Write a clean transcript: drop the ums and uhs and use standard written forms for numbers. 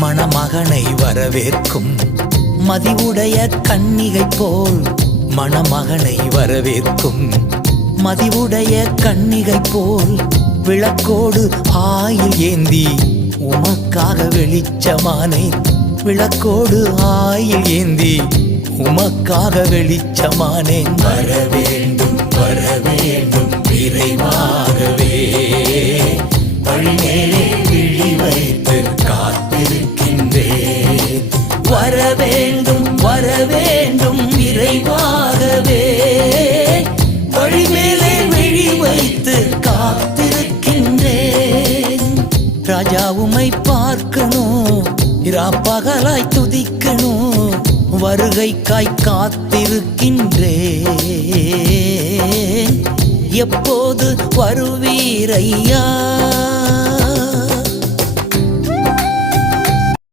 மணமகனை வரவேற்கும் மதிவுடைய கன்னிகை போல், மணமகனை வரவேற்கும் மதிவுடைய கன்னிகை போல், விளக்கோடு ஆயில் ஏந்தி உமக்காக வெளிச்சமானேன். விளக்கோடு ஆயில் ஏந்தி உமக்காக வெளிச்சமானேன். வரவேண்டும் வரவேண்டும் விரைவாகவே, வழிமேலே விழி வைத்து காத்திருக்கின்றேன். வரவேண்டும் வரவேண்டும் விரைவாகவே, வழிமேலே விழி வைத்து காத்திருக்கின்றேன். ராஜா உம்மை பார்க்கணும், இராப்பகலாய் துதிக்கணும், வருகைக்காய் காத்திருக்கின்றேன். எப்போது வருவீரையா?